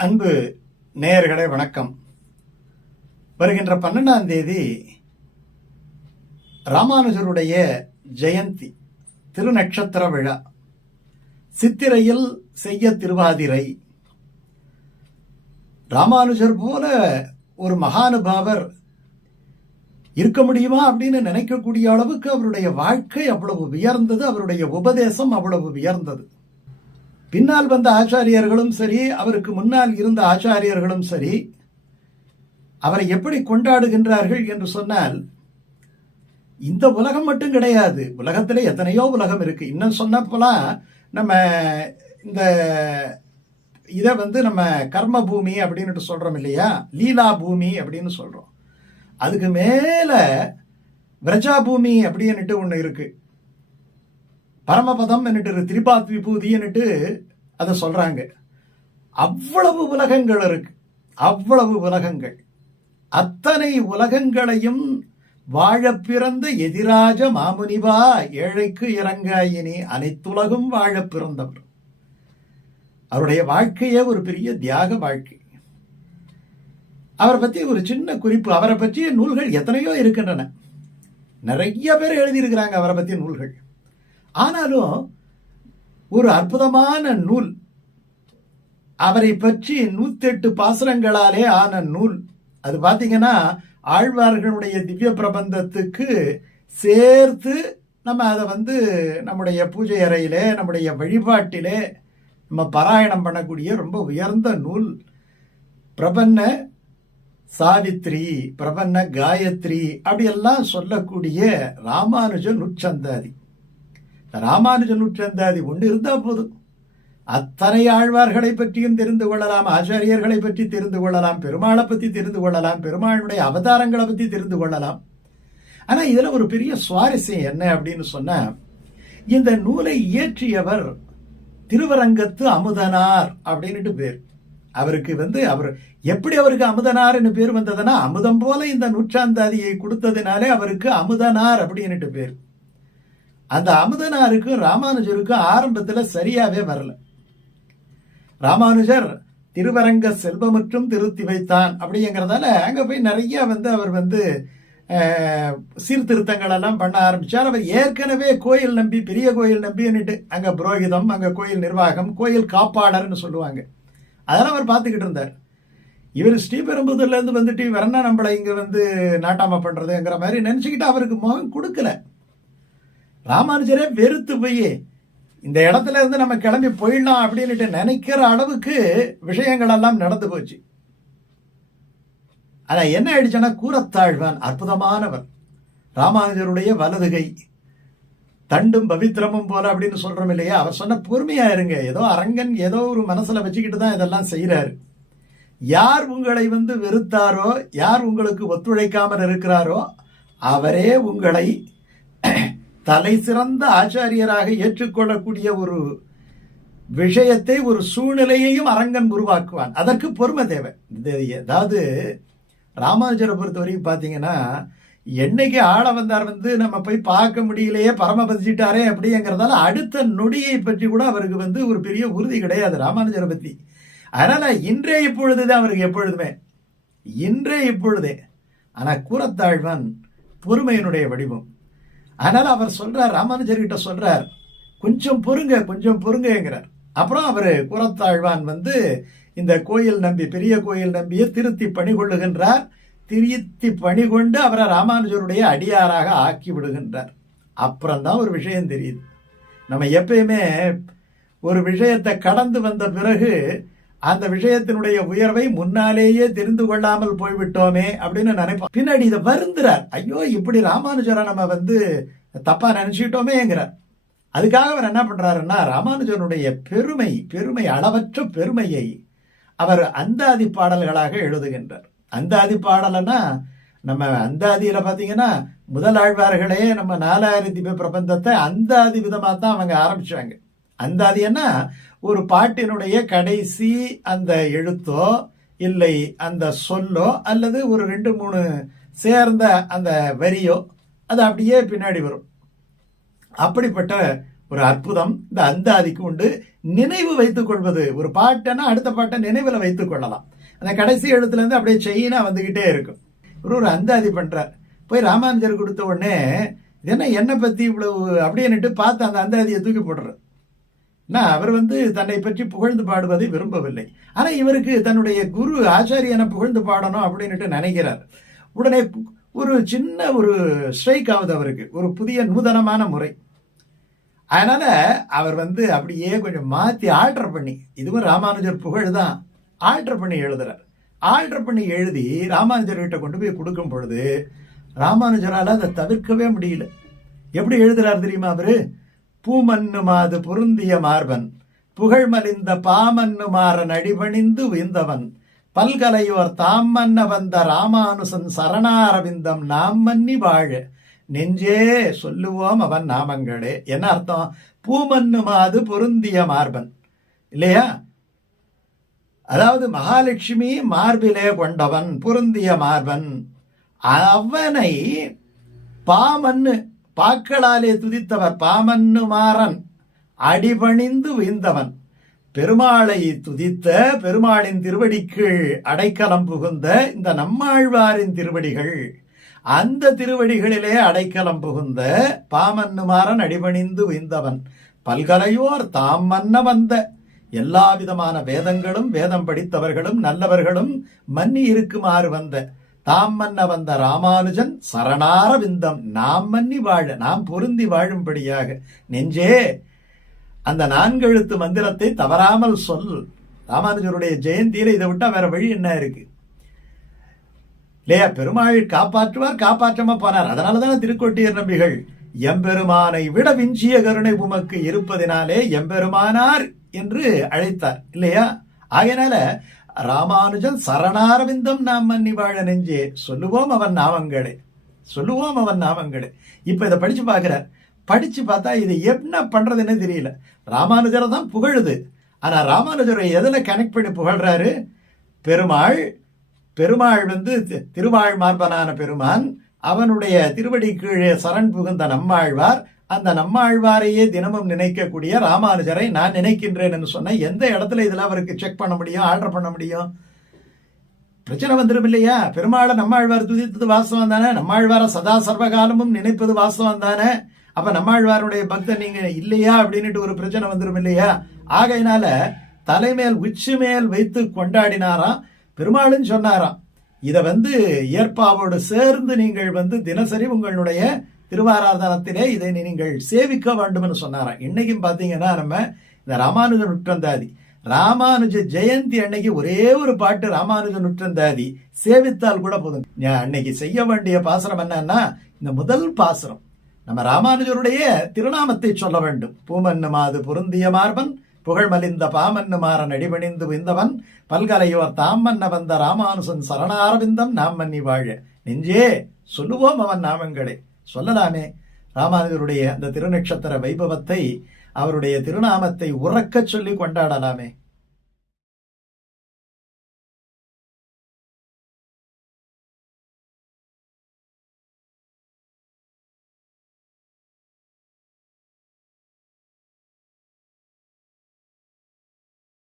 அன்பு நேயர்களே வணக்கம். வருகின்ற பன்னெண்டாம் தேதி ராமானுஜருடைய ஜெயந்தி திருநட்சத்திர விழா. சித்திரையில் செய்ய திருவாதிரை. ராமானுஜர் போல ஒரு மகானுபாவர் இருக்க முடியுமா அப்படின்னு நினைக்கக்கூடிய அளவுக்கு அவருடைய வாழ்க்கை அவ்வளவு உயர்ந்தது அவருடைய உபதேசம் அவ்வளவு உயர்ந்தது. பின்னால் வந்த ஆச்சாரியர்களும் சரி அவருக்கு முன்னால் இருந்த ஆச்சாரியர்களும் சரி அவரை எப்படி கொண்டாடுகின்றார்கள் என்று சொன்னால் இந்த உலகம் மட்டும் கிடையாது. உலகத்திலே எத்தனையோ உலகம் இருக்கு. இன்னும் சொன்னப்பெல்லாம் நம்ம இந்த இதை வந்து நம்ம கர்ம பூமி அப்படின்னு சொல்றோம் இல்லையா? லீலா பூமி அப்படின்னு சொல்றோம். அதுக்கு மேல விரஜா பூமி அப்படின்னுட்டு ஒன்று இருக்கு. பரமபதம் என்னட்டு திரிபாத் விபூதின்னுட்டு அதை சொல்றாங்க. அவ்வளவு உலகங்கள் இருக்கு அவ்வளவு உலகங்கள். அத்தனை உலகங்களையும் வாழ பிறந்த எதிராஜ மாமுனிவா ஏழைக்கு இறங்காயினி அனைத்துலகும் வாழ பிறந்தவர். அவருடைய வாழ்க்கையே ஒரு பெரிய தியாக வாழ்க்கை. அவரை பற்றி ஒரு சின்ன குறிப்பு அவரை பற்றிய நூல்கள் எத்தனையோ இருக்கின்றன. நிறைய பேர் எழுதியிருக்கிறாங்க அவரை பற்றிய நூல்கள். ஆனாலும் ஒரு அற்புதமான நூல். அவரை பற்றி நூத்தெட்டு பாசுரங்களாலே ஆன நூல். அது பார்த்தீங்கன்னா ஆழ்வார்களுடைய திவ்ய பிரபந்தத்துக்கு சேர்த்து நம்ம அதை வந்து நம்முடைய பூஜை அறையிலே நம்முடைய வழிபாட்டிலே நம்ம பாராயணம் பண்ணக்கூடிய ரொம்ப உயர்ந்த நூல். பிரபன்ன சாவித்ரி பிரபன்ன காயத்ரி அப்படியெல்லாம் சொல்லக்கூடிய ராமானுஜ நுட்சந்தாதி ராமானுஜ நூற்றந்தாதி ஒன்று இருந்தால் போதும். அத்தனை ஆழ்வார்களை பற்றியும் தெரிந்து கொள்ளலாம் ஆச்சாரியர்களை பற்றி தெரிந்து கொள்ளலாம் பெருமாளை பற்றி தெரிந்து கொள்ளலாம் பெருமாளுடைய அவதாரங்களை பற்றி தெரிந்து கொள்ளலாம். ஆனால் இதில் ஒரு பெரிய சுவாரஸ்யம் என்ன அப்படின்னு சொன்னால் இந்த நூலை இயற்றியவர் திருவரங்கத்து அமுதனார் அப்படின்னுட்டு பேர். அவருக்கு வந்து அவர் எப்படி அவருக்கு அமுதனார்னு பேர் வந்ததுன்னா அமுதம் போல இந்த நூற்றாந்தாதியை கொடுத்ததுனாலே அவருக்கு அமுதனார் அப்படின்னுட்டு பேர். அந்த அமுதனாருக்கும் ராமானுஜருக்கும் ஆரம்பத்தில் சரியாவே வரல. ராமானுஜர் திருவரங்க செல்வமற்றும் திருத்தி வைத்தான் அப்படிங்கிறதால அங்கே போய் நிறைய வந்து அவர் வந்து சீர்திருத்தங்கள் எல்லாம் பண்ண ஆரம்பித்தார் அவர் ஏற்கனவே கோயில் நம்பி பெரிய கோயில் நம்பின்னுட்டு அங்கே புரோகிதம் அங்கே கோயில் நிர்வாகம் கோயில் காப்பாளர்னு சொல்லுவாங்க. அதெல்லாம் அவர் பார்த்துக்கிட்டு இருந்தார். இவர் ஸ்ரீபெரும்புதூர்லேருந்து வந்துட்டு வரனா நம்மளை இங்கே வந்து நாட்டாம பண்ணுறதுங்கிற மாதிரி நினச்சிக்கிட்டு அவருக்கு முகம் கொடுக்கல. ராமானுஜரே வெறுத்து போய் இந்த இடத்துல இருந்து நம்ம கிளம்பி போயிடலாம் அப்படின்னுட்டு நினைக்கிற அளவுக்கு விஷயங்கள் எல்லாம் நடந்து போச்சு. ஆனால் என்ன ஆயிடுச்சுன்னா கூறத்தாழ்வான் அற்புதமானவர். ராமானுஜருடைய வலதுகை. தண்டும் பவித்திரமும் போல அப்படின்னு சொல்கிறோம் இல்லையா? அவர் சொன்ன பொறுமையாக இருங்க. ஏதோ அரங்கன் ஏதோ ஒரு மனசில் வச்சுக்கிட்டு தான் இதெல்லாம் செய்கிறாரு யார் உங்களை வந்து வெறுத்தாரோ யார் உங்களுக்கு ஒத்துழைக்காமல் இருக்கிறாரோ அவரே உங்களை தலை சிறந்த ஆச்சாரியராக ஏற்றுக்கொள்ளக்கூடிய ஒரு விஷயத்தை ஒரு சூழ்நிலையையும் அரங்கன் உருவாக்குவான். அதற்கு பொறுமை தேவை. அதாவது ராமானுஜரை பொறுத்த வரைக்கும் பார்த்தீங்கன்னா என்னைக்கு ஆள வந்தார் வந்து நம்ம போய் பார்க்க முடியலையே பரமபதிச்சிட்டாரே அப்படிங்கிறதால அடுத்த நொடியை பற்றி கூட அவருக்கு வந்து ஒரு பெரிய உறுதி கிடையாது ராமானுஜரை பற்றி அதனால் இன்றே இப்பொழுதுதான் அவருக்கு எப்பொழுதுமே. இன்றே இப்பொழுதே. ஆனால் கூறத்தாழ்வான் பொறுமையினுடைய வடிவம். அதனால அவர் சொல்றார் ராமானுஜர் கிட்ட சொல்றார் கொஞ்சம் பொறுங்க கொஞ்சம் பொறுங்கிறார் அப்புறம் அவர் குரத்தாழ்வான் வந்து இந்த கோயில் நம்பி பெரிய கோயில் நம்பியை திருத்தி பணி கொள்ளுகின்றார். திருத்தி பணி கொண்டு அவரை ராமானுஜருடைய அடியாராக ஆக்கி விடுகின்றார். அப்புறம்தான் ஒரு விஷயம் தெரியுது. நம்ம எப்பயுமே ஒரு விஷயத்தை கடந்து வந்த பிறகு அந்த விஷயத்தினுடைய உயர்வை முன்னாலேயே தெரிந்து கொள்ளாமல் போய்விட்டோமே அப்படின்னு நினைப்போம். பின்னாடி இதை வருந்துறார். ஐயோ இப்படி ராமானுஜரை நம்ம வந்து தப்பாக நினச்சிக்கிட்டோமேங்கிறார். அதுக்காக அவர் என்ன பண்ணுறாருன்னா ராமானுஜனுடைய பெருமை பெருமை அளவற்ற பெருமையை அவர் அந்தாதி பாடல்களாக எழுதுகின்றார். அந்தாதி பாடலைன்னா நம்ம அந்தாதியில் பார்த்தீங்கன்னா முதல் ஆழ்வார்களே நம்ம நாலாயிரம் திவ்ய பிரபந்தத்தை அந்தாதி விதமாக தான் அவங்க ஆரம்பிச்சாங்க. அந்தாதின்னா ஒரு பாட்டினுடைய கடைசி அந்த எழுத்தோ இல்லை அந்த சொல்லோ அல்லது ஒரு ரெண்டு மூணு சேர்ந்த அந்த வரியோ அது அப்படியே பின்னாடி வரும். அப்படிப்பட்ட ஒரு அற்புதம் இந்த அந்தாதிக்கு உண்டு. நினைவு வைத்துக் கொள்வது. ஒரு பாட்டைன்னா அடுத்த பாட்டை நினைவில் வைத்துக் கொள்ளலாம். அந்த கடைசி எழுத்துலேருந்து அப்படியே செயினாக வந்துக்கிட்டே இருக்கும். ஒரு ஒரு அந்தாதி பண்ணுறார் போய் ராமானுஜர் கொடுத்த உடனே என்ன என்னை பற்றி இவ்வளவு? அப்படின்னுட்டு பார்த்து அந்த அந்தாதியை தூக்கி போடுறார் நான் அவர் வந்து தன்னை பற்றி புகழ்ந்து பாடுவதை விரும்பவில்லை. ஆனால் இவருக்கு தன்னுடைய குரு ஆச்சாரியனை புகழ்ந்து பாடணும் அப்படின்னுட்டு நினைக்கிறார். உடனே ஒரு சின்ன ஒரு ஸ்ட்ரைக் ஆகுது அவருக்கு. ஒரு புதிய நூதனமான முறை. அதனால அவர் வந்து அப்படியே கொஞ்சம் மாத்தி ஆல்டர் பண்ணி இதுவும் ராமானுஜர் புகழ் தான். ஆல்டர் பண்ணி எழுதுறார். ஆல்டர் பண்ணி எழுதி ராமானுஜர் கிட்ட கொண்டு போய் கொடுக்கும் பொழுது ராமானுஜரால் அதை தவிர்க்கவே முடியல. எப்படி எழுதுறார் தெரியுமா அவரு? பூமன்னு மாது பொருந்திய மார்பன் புகழ் மலிந்த பாமன்னு மாறன் அடிபணிந்து உயர்ந்தவன் பல்கலையோர் தாம் மன்ன வந்த ராமானுசன் சரணாரவிந்தம் நாம் மன்னி வாழ நெஞ்சே சொல்லுவோம் அவன் நாமங்களே. என்ன அர்த்தம்? பூமன்னுமாது பொருந்திய மார்பன். இல்லையா? அதாவது மகாலட்சுமி மார்பிலே கொண்டவன் பொருந்திய மார்பன். அவனை பாமன்னு பாக்களாலே துதித்தவர் பாமன்னு மாறன். அடிபணிந்து உய்ந்தவன் பெருமாளை துதித்த பெருமாளின் திருவடிக்கீழ் அடைக்கலம் புகுந்த இந்த நம்மாழ்வாரின் திருவடிகள் அந்த திருவடிகளிலே அடைக்கலம் புகுந்த பாமன்னுமாறன் அடிபணிந்து உய்ந்தவன். பல்கலையோர் தாம் மன்ன வந்த. எல்லா விதமான வேதங்களும் வேதம் படித்தவர்களும் நல்லவர்களும் மன்னி இருக்குமாறு வந்த. தாம் மன்ன வந்த ராமானுஜன் சரணார விந்தம். நாம் மன்னி வாழ நாம் பொருந்தி வாழும்படியாக. நெஞ்சே அந்த நான்கெழுத்து மந்திரத்தை தவறாமல் சொல். ராமானுஜருடைய ஜெயந்தியில இதை விட்டா வேற வழி என்ன இருக்கு? இல்லையா பெருமாள் காப்பாற்றுவார் காப்பாற்றமா போனார். அதனாலதானே திருக்கோட்டியர் நம்பிகள். எம்பெருமானை விட விஞ்சிய கருணை உமக்கு இருப்பதினாலே எம்பெருமானார் என்று அழைத்தார். இல்லையா? ஆகையினால ராமானுஜன் சரணாரவிந்தம் நாம் மன்னி வாழ நெஞ்சே. சொல்லுவோம் அவன் நாமங்களே. சொல்லுவோம் அவன் நாமங்களே. இப்ப இதை படிச்சு பார்க்கிறார். படிச்சு பார்த்தா இது என்ன பண்றதுன்னு தெரியல. ராமானுஜரை தான் புகழுது. ஆனா ராமானுஜரை எதுல கனெக்ட் பண்ணி புகழ்றாரு? பெருமாள் பெருமாள் வந்து தி- திருவாழ் மார்பனான பெருமான் அவனுடைய திருவடி கீழே சரண் புகுந்த நம்மாழ்வார். அந்த நம்மாழ்வாரையே தினமும் நினைக்கக்கூடிய ராமானுஜரை நான் நினைக்கின்றேன் என்று சொன்ன எந்த இடத்துல இதில் அவருக்கு செக் பண்ண முடியும் ஆர்டர் பண்ண முடியும்? பிரச்சனை வந்துடும் இல்லையா? பெருமாளை நம்மாழ்வார் துதித்தது வாஸ்தவம் தானே? நம்மாழ்வாரை சதா சர்வகாலமும் நினைப்பது வாஸ்தவம் தானே? அப்ப நம்மாழ்வாருடைய பக்தர் நீங்க இல்லையா அப்படின்னுட்டு ஒரு பிரச்சனை வந்துடும் இல்லையா? ஆகையினால தலைமேல் உச்சி மேல் வைத்து கொண்டாடினாராம். பெருமாளும் சொன்னாராம் இதை வந்து இயற்பாவோடு சேர்ந்து நீங்கள் வந்து தினசரி உங்களுடைய திருவாராதனத்திலே இதை நீங்கள் சேவிக்க வேண்டும்னு சொன்னாராம். இன்னைக்கும் பார்த்தீங்கன்னா நம்ம இந்த ராமானுஜ நுற்றந்தாதி ராமானுஜ ஜெயந்தி அன்னைக்கு ஒரே ஒரு பாட்டு ராமானுஜ நுற்றந்தாதி சேவித்தால் கூட போதும். அன்னைக்கு செய்ய வேண்டிய பாசனம் என்னன்னா இந்த முதல் பாசனம் நம்ம ராமானுஜருடைய திருநாமத்தை சொல்ல வேண்டும். பூமன்னு மாது பொருந்திய மார்பன் புகழ் மலிந்த பாமன்னு மாறன் அடிபணிந்து விந்தவன் பல்கலையோர் தாம் மன்ன வந்த ராமானுசன் சரணாரவிந்தம் நாம் மன்னி வாழ. நெஞ்சே சொல்லுவோம் அவன் நாமங்களே. சொல்லலாமே. ராமானுஜருடைய அந்த திருநட்சத்திர வைபவத்தை அவருடைய திருநாமத்தை உறக்கச் சொல்லி கொண்டாடலாமே.